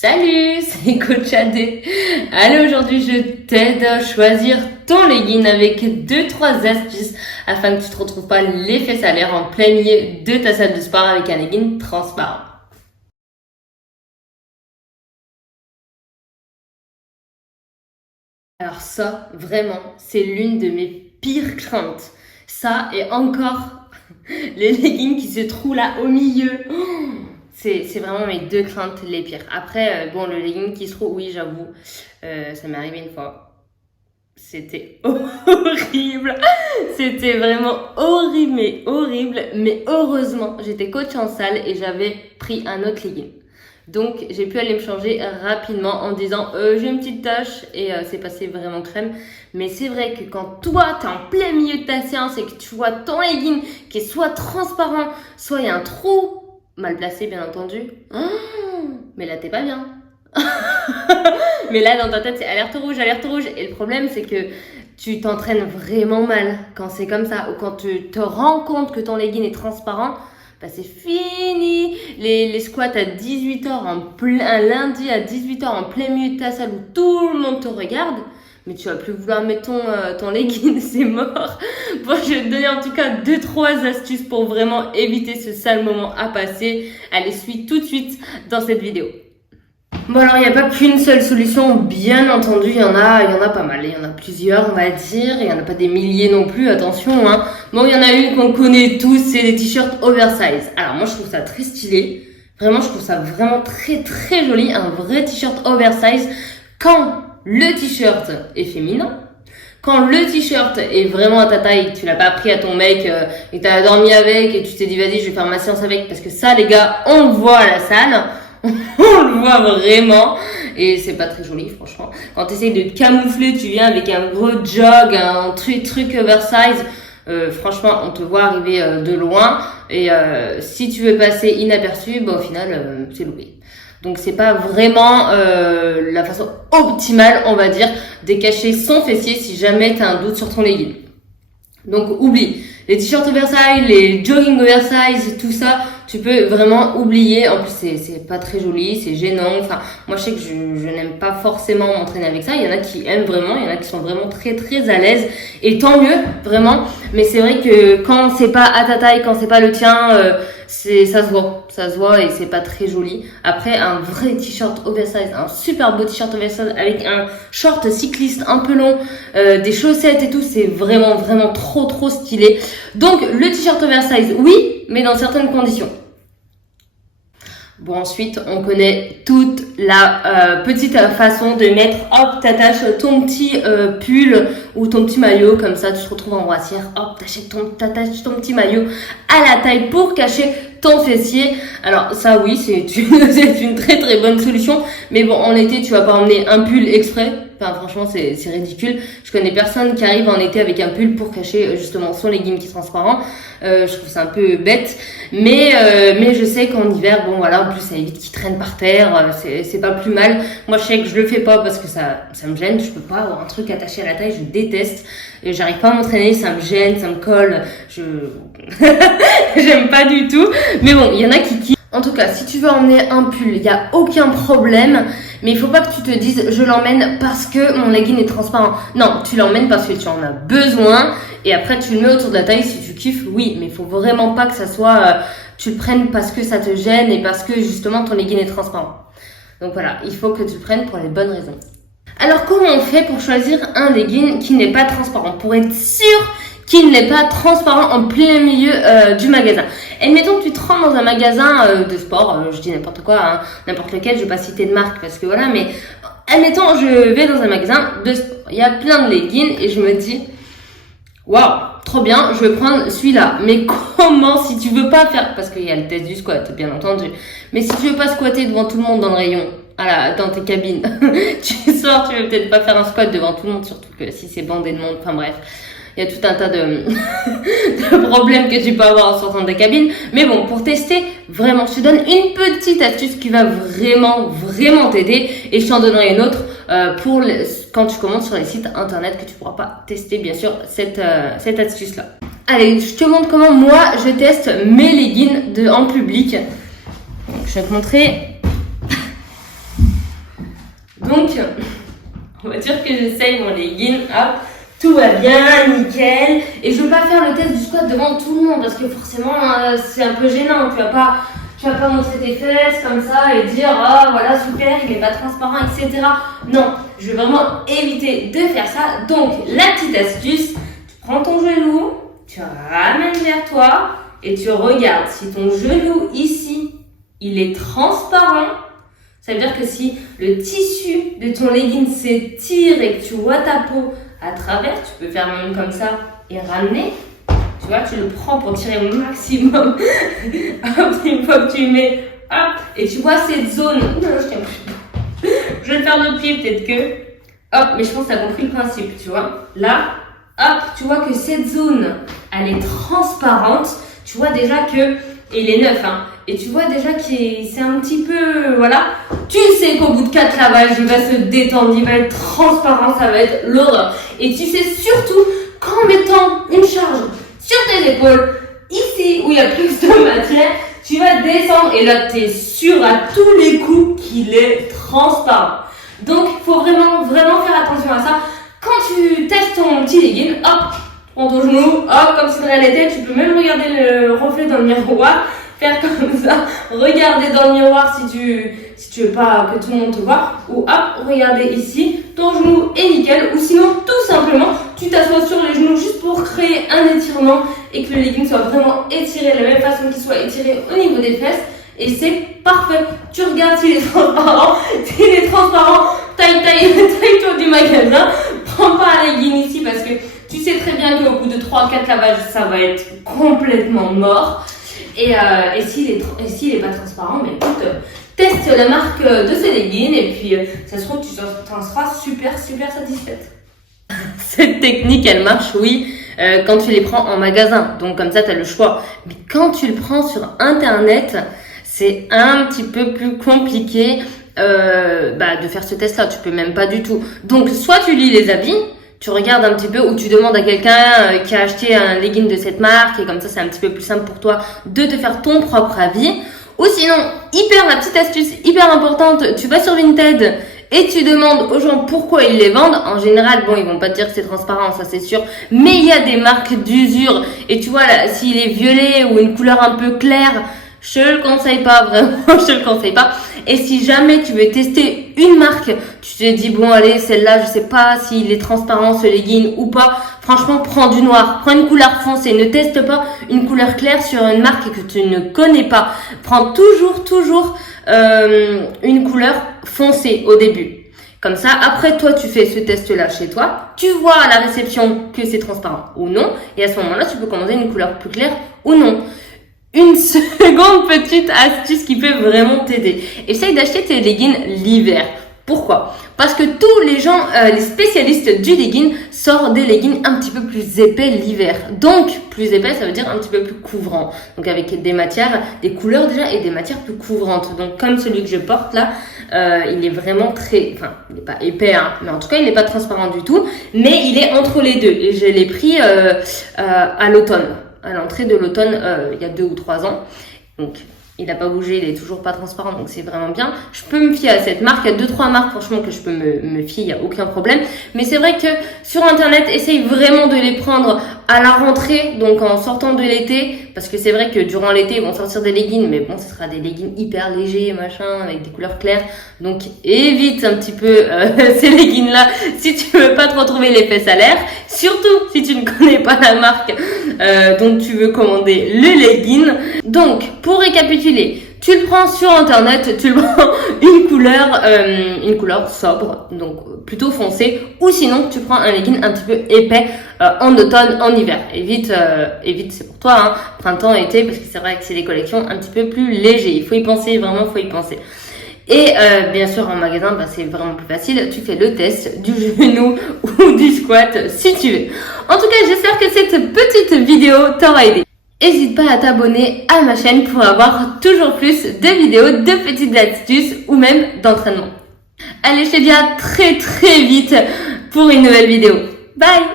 Salut, c'est Coach AD. Allez, aujourd'hui je t'aide à choisir ton legging avec 2-3 astuces afin que tu te retrouves pas l'effet salaire en plein milieu de ta salle de sport avec un legging transparent. Alors ça, vraiment, c'est l'une de mes pires craintes. Ça et encore les leggings qui se trouvent là au milieu. C'est vraiment mes deux craintes les pires. Après, bon, le legging qui se trouve, oui, j'avoue, ça m'est arrivé une fois. C'était horrible. C'était vraiment horrible, mais horrible. Mais heureusement, j'étais coach en salle et j'avais pris un autre legging. Donc, j'ai pu aller me changer rapidement en disant j'ai une petite tache et c'est passé vraiment crème. Mais c'est vrai que quand toi, t'es en plein milieu de ta séance et que tu vois ton legging qui est soit transparent, soit il y a un trou, mal placé bien entendu. Mais là t'es pas bien. Mais là dans ta tête c'est alerte rouge, alerte rouge. Et le problème c'est que tu t'entraînes vraiment mal quand c'est comme ça. Ou quand tu te rends compte que ton legging est transparent, bah c'est fini. Les squats à 18h un lundi à 18h en plein milieu de ta salle où tout le monde te regarde. Mais tu vas plus vouloir mettre ton legging, c'est mort. Bon, je vais te donner en tout cas 2-3 astuces pour vraiment éviter ce sale moment à passer. Allez, suis tout de suite dans cette vidéo. Bon, alors il n'y a pas qu'une seule solution, bien entendu, il y en a pas mal. Il y en a plusieurs, on va dire. Il n'y en a pas des milliers non plus, attention, hein. Bon, il y en a une qu'on connaît tous, c'est les t-shirts oversize. Alors moi, je trouve ça très stylé. Vraiment, je trouve ça vraiment très très joli. Un vrai t-shirt oversize. Quand le t-shirt est féminin, quand le t-shirt est vraiment à ta taille, tu l'as pas pris à ton mec et t'as dormi avec et tu t'es dit vas-y je vais faire ma séance avec, parce que ça les gars on le voit à la salle, on le voit vraiment et c'est pas très joli franchement. Quand tu essayes de te camoufler, tu viens avec un gros jog, un truc oversize, franchement on te voit arriver de loin et si tu veux passer inaperçu, bah, au final c'est loupé. Donc c'est pas vraiment la façon optimale, on va dire, de cacher son fessier si jamais tu as un doute sur ton legging. Donc oublie les t-shirts oversize, les jogging oversize, tout ça, tu peux vraiment oublier. En plus c'est pas très joli, c'est gênant. Enfin, moi je sais que je n'aime pas forcément m'entraîner avec ça. Il y en a qui aiment vraiment, il y en a qui sont vraiment très très à l'aise et tant mieux vraiment. Mais c'est vrai que quand c'est pas à ta taille, quand c'est pas le tien, ça se voit et c'est pas très joli. Après un vrai t-shirt oversize, un super beau t-shirt oversize avec un short cycliste un peu long, des chaussettes et tout, c'est vraiment vraiment trop stylé. Donc le t-shirt oversize oui, mais dans certaines conditions. Bon, ensuite, on connaît toute la petite façon de mettre, hop, t'attaches ton petit pull ou ton petit maillot, comme ça, tu te retrouves en brassière, hop, t'attaches ton petit maillot à la taille pour cacher ton fessier. Alors ça, oui, c'est une très très bonne solution, mais bon, en été, tu vas pas emmener un pull exprès. Enfin, franchement, c'est ridicule. Je connais personne qui arrive en été avec un pull pour cacher justement son legging qui est transparent. Je trouve ça un peu bête, mais je sais qu'en hiver, bon voilà, en plus ça évite qu'il traîne par terre, c'est pas plus mal. Moi je sais que je le fais pas parce que ça me gêne, je peux pas avoir un truc attaché à la taille, je déteste, et j'arrive pas à m'entraîner, ça me gêne, ça me colle, j'aime pas du tout. Mais bon, il y en a qui kiffent. En tout cas, si tu veux emmener un pull, il y a aucun problème, mais il faut pas que tu te dises je l'emmène parce que mon legging est transparent. Non, tu l'emmènes parce que tu en as besoin et après tu le mets autour de la taille si tu kiffes, oui, mais il faut vraiment pas que ça soit tu le prennes parce que ça te gêne et parce que justement ton legging est transparent. Donc voilà, il faut que tu le prennes pour les bonnes raisons. Alors comment on fait pour choisir un legging qui n'est pas transparent, pour être sûr qu'il n'est pas transparent en plein milieu du magasin? Admettons que tu te rends dans un magasin de sport, je dis n'importe quoi, hein, n'importe lequel, je vais pas citer de marque parce que voilà, mais admettons je vais dans un magasin de sport, il y a plein de leggings et je me dis waouh, trop bien, je vais prendre celui-là. Mais comment, si tu veux pas faire, parce qu'il y a le test du squat bien entendu, mais si tu veux pas squatter devant tout le monde dans le rayon, dans tes cabines, tu sors, tu veux peut-être pas faire un squat devant tout le monde, surtout que si c'est bandé de monde, enfin bref. Il y a tout un tas de problèmes que tu peux avoir en sortant de ta cabine. Mais bon, pour tester, vraiment, je te donne une petite astuce qui va vraiment t'aider. Et je t'en donnerai une autre quand tu commandes sur les sites internet que tu pourras pas tester, bien sûr, cette astuce-là. Allez, je te montre comment moi, je teste mes leggings en public. Donc, je vais te montrer. Donc, on va dire que j'essaye mon legging, hop, tout va bien, nickel. Et je veux pas faire le test du squat devant tout le monde parce que forcément, c'est un peu gênant. Tu vas pas montrer tes fesses comme ça et dire ah voilà super, il est pas transparent, etc. Non, je vais vraiment éviter de faire ça. Donc, la petite astuce, tu prends ton genou, tu ramènes vers toi et tu regardes si ton genou ici, il est transparent. Ça veut dire que si le tissu de ton legging s'étire et que tu vois ta peau à travers, tu peux faire même comme ça et ramener. Tu vois, tu le prends pour tirer au maximum. Hop, une fois que tu mets, hop, et tu vois cette zone. Non, je vais le faire de pied peut-être que. Hop, mais je pense que tu as compris le principe, tu vois. Là, hop, tu vois que cette zone, elle est transparente. Tu vois déjà que, et il est neuf, hein. Et tu vois déjà que c'est un petit peu, voilà. Tu sais qu'au bout de 4 lavages, il va se détendre, il va être transparent, ça va être l'horreur. Et tu sais surtout qu'en mettant une charge sur tes épaules, ici où il y a plus de matière, tu vas descendre et là, tu es sûr à tous les coups qu'il est transparent. Donc, il faut vraiment faire attention à ça. Quand tu testes ton petit legging, hop, prends ton genou, hop, comme si de rien n'était, tu peux même regarder le reflet dans le miroir. Faire comme ça, regarder dans le miroir si tu veux pas que tout le monde te voit, ou hop, regarder ici, ton genou est nickel, ou sinon tout simplement, tu t'assois sur les genoux juste pour créer un étirement et que le legging soit vraiment étiré de la même façon qu'il soit étiré au niveau des fesses, et c'est parfait. Tu regardes s'il est transparent, s'il est transparent, taille-toi du magasin, prends pas un legging ici parce que tu sais très bien qu'au bout de 3-4 lavages, ça va être complètement mort. Et s'il est pas transparent, mais écoute, teste la marque de ces leggings et puis ça se trouve tu t'en seras super satisfaite. Cette technique, elle marche, oui, quand tu les prends en magasin. Donc comme ça, tu as le choix. Mais quand tu le prends sur Internet, c'est un petit peu plus compliqué de faire ce test-là. Tu peux même pas du tout. Donc soit tu lis les avis, tu regardes un petit peu ou tu demandes à quelqu'un qui a acheté un legging de cette marque et comme ça c'est un petit peu plus simple pour toi de te faire ton propre avis. Ou sinon, la petite astuce hyper importante, tu vas sur Vinted et tu demandes aux gens pourquoi ils les vendent. En général, bon, ils vont pas te dire que c'est transparent, ça c'est sûr, mais il y a des marques d'usure et tu vois là, s'il est violet ou une couleur un peu claire, je le conseille pas, vraiment, je le conseille pas. Et si jamais tu veux tester une marque, tu te dis bon allez, celle-là, je sais pas s'il est transparent ce legging ou pas. Franchement, prends du noir, prends une couleur foncée. Ne teste pas une couleur claire sur une marque que tu ne connais pas. Prends toujours une couleur foncée au début. Comme ça, après toi, tu fais ce test-là chez toi. Tu vois à la réception que c'est transparent ou non. Et à ce moment-là, tu peux commander une couleur plus claire ou non. Une seconde petite astuce qui peut vraiment t'aider. Essaye d'acheter tes leggings l'hiver. Pourquoi ? Parce que tous les gens, les spécialistes du legging sortent des leggings un petit peu plus épais l'hiver. Donc, plus épais, ça veut dire un petit peu plus couvrant. Donc, avec des matières, des couleurs déjà et des matières plus couvrantes. Donc, comme celui que je porte là, il est vraiment il n'est pas épais, hein, mais en tout cas, il n'est pas transparent du tout. Mais il est entre les deux. Et je l'ai pris à l'automne. À l'entrée de l'automne, il y a 2 ou 3 ans. Donc, il n'a pas bougé, il est toujours pas transparent, donc c'est vraiment bien. Je peux me fier à cette marque. Il y a 2-3 marques, franchement, que je peux me fier, il n'y a aucun problème. Mais c'est vrai que sur Internet, essaye vraiment de les prendre à la rentrée, donc en sortant de l'été. Parce que c'est vrai que durant l'été, ils vont sortir des leggings, mais bon, ce sera des leggings hyper légers, machin, avec des couleurs claires. Donc, évite un petit peu ces leggings-là si tu veux pas te retrouver les fesses à l'air. Surtout si tu ne connais pas la marque dont tu veux commander le legging. Donc, pour récapituler, tu le prends sur Internet, tu le prends une couleur sobre, donc plutôt foncée, ou sinon tu prends un legging un petit peu épais en automne, en hiver. Évite, c'est pour toi, hein, printemps, été, parce que c'est vrai que c'est des collections un petit peu plus légers. Il faut y penser, vraiment, faut y penser. Et bien sûr en magasin, c'est vraiment plus facile. Tu fais le test du genou ou du squat si tu veux. En tout cas, j'espère que cette petite vidéo t'aura aidé. N'hésite pas à t'abonner à ma chaîne pour avoir toujours plus de vidéos, de petites astuces ou même d'entraînement. Allez, je te dis à très vite pour une nouvelle vidéo. Bye!